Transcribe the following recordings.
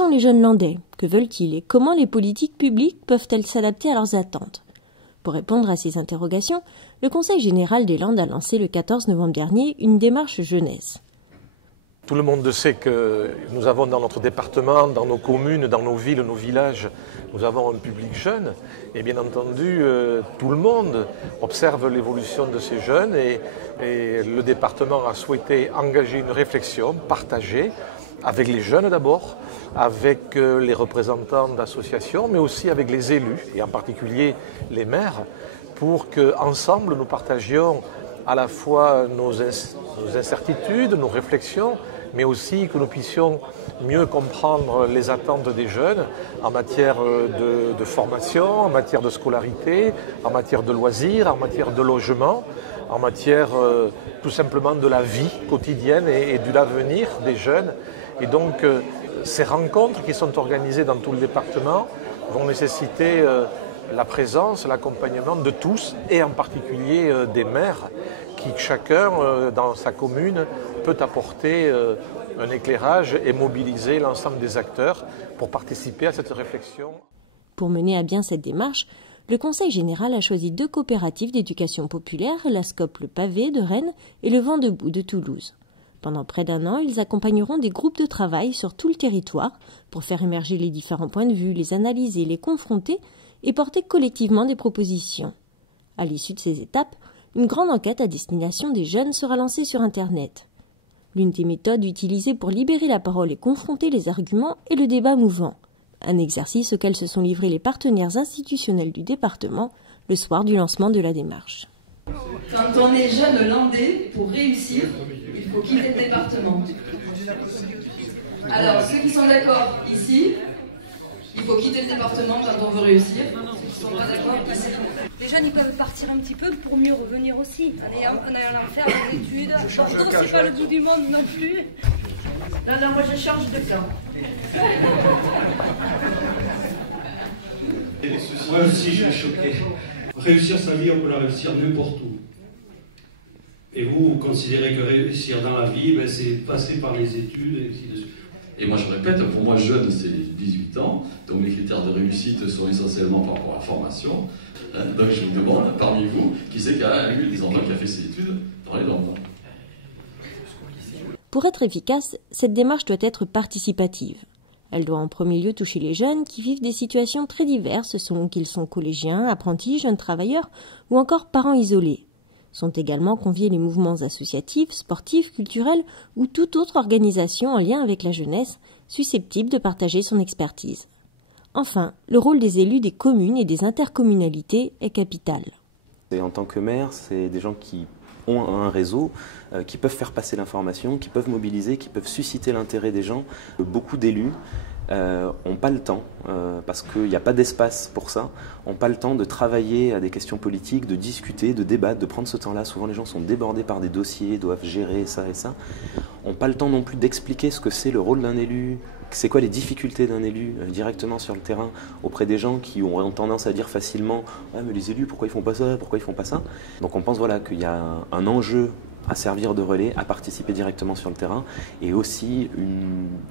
sont les jeunes landais? Que veulent-ils et comment les politiques publiques peuvent-elles s'adapter à leurs attentes? Pour répondre à ces interrogations, le Conseil général des Landes a lancé le 14 novembre dernier une démarche jeunesse. Tout le monde sait que nous avons dans notre département, dans nos communes, dans nos villes, nos villages, nous avons un public jeune. Et bien entendu, tout le monde observe l'évolution de ces jeunes et le département a souhaité engager une réflexion partagée avec les jeunes d'abord, avec les représentants d'associations, mais aussi avec les élus, et en particulier les maires, pour qu'ensemble nous partagions à la fois nos incertitudes, nos réflexions, mais aussi que nous puissions mieux comprendre les attentes des jeunes en matière de formation, en matière de scolarité, en matière de loisirs, en matière de logement, en matière tout simplement de la vie quotidienne et de l'avenir des jeunes. Et donc ces rencontres qui sont organisées dans tout le département vont nécessiter la présence, l'accompagnement de tous et en particulier des maires qui chacun dans sa commune peut apporter un éclairage et mobiliser l'ensemble des acteurs pour participer à cette réflexion. Pour mener à bien cette démarche, le Conseil général a choisi 2 coopératives d'éducation populaire, la SCOP Le Pavé de Rennes et le Vent debout de Toulouse. Pendant près d'1 an, ils accompagneront des groupes de travail sur tout le territoire pour faire émerger les différents points de vue, les analyser, les confronter et porter collectivement des propositions. À l'issue de ces étapes, une grande enquête à destination des jeunes sera lancée sur Internet. L'une des méthodes utilisées pour libérer la parole et confronter les arguments est le débat mouvant, un exercice auquel se sont livrés les partenaires institutionnels du département le soir du lancement de la démarche. Quand on est jeune landais, pour réussir, il faut quitter le département. Alors, ceux qui sont d'accord ici, il faut quitter le département quand on veut réussir. Ceux qui ne sont pas d'accord ici. Les jeunes, ils peuvent partir un petit peu pour mieux revenir aussi. En allant faire des études. Bordeaux, c'est pas le bout du monde non plus. Non, moi je change de camp. Moi aussi, je suis choqué. Réussir sa vie, on peut la réussir n'importe où. Et vous considérez que réussir dans la vie, c'est passer par les études et ainsi de suite. Et moi je répète, pour moi jeune c'est 18 ans, donc les critères de réussite sont essentiellement par rapport à la formation. Donc je vous demande, parmi vous, qui c'est qui a eu des enfants qui a fait ses études dans les Landes? Pour être efficace, cette démarche doit être participative. Elle doit en premier lieu toucher les jeunes qui vivent des situations très diverses selon qu'ils sont collégiens, apprentis, jeunes travailleurs ou encore parents isolés. Sont également conviés les mouvements associatifs, sportifs, culturels ou toute autre organisation en lien avec la jeunesse susceptible de partager son expertise. Enfin, le rôle des élus des communes et des intercommunalités est capital. Et en tant que maire, c'est des gens qui ont un réseau, qui peuvent faire passer l'information, qui peuvent mobiliser, qui peuvent susciter l'intérêt des gens. Beaucoup d'élus n'ont pas le temps, parce qu'il n'y a pas d'espace pour ça, n'ont pas le temps de travailler à des questions politiques, de discuter, de débattre, de prendre ce temps-là. Souvent les gens sont débordés par des dossiers, doivent gérer ça et ça. N'ont pas le temps non plus d'expliquer ce que c'est le rôle d'un élu, c'est quoi les difficultés d'un élu directement sur le terrain auprès des gens qui ont tendance à dire facilement « Ah mais les élus, pourquoi ils font pas ça? Pourquoi ils font pas ça ?» Donc on pense voilà, qu'il y a un enjeu à servir de relais, à participer directement sur le terrain et aussi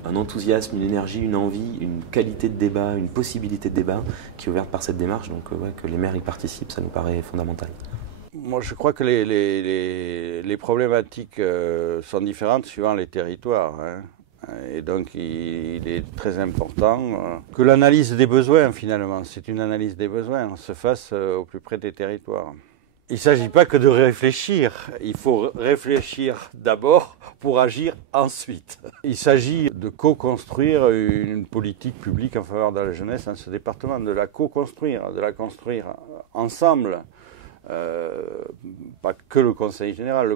un enthousiasme, une énergie, une envie, une qualité de débat, une possibilité de débat qui est ouverte par cette démarche. Donc que les maires y participent, ça nous paraît fondamental. Moi, je crois que les problématiques sont différentes suivant les territoires. Et donc, il est très important que l'analyse des besoins, finalement, c'est une analyse des besoins, se fasse au plus près des territoires. Il ne s'agit pas que de réfléchir, il faut réfléchir d'abord pour agir ensuite. Il s'agit de co-construire une politique publique en faveur de la jeunesse dans ce département, de la co-construire, de la construire ensemble. Pas que le Conseil général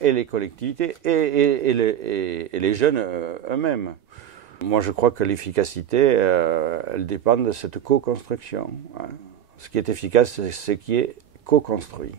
et les collectivités et les jeunes eux-mêmes. Moi je crois que l'efficacité, elle dépend de cette co-construction. Ce qui est efficace, c'est ce qui est co-construit.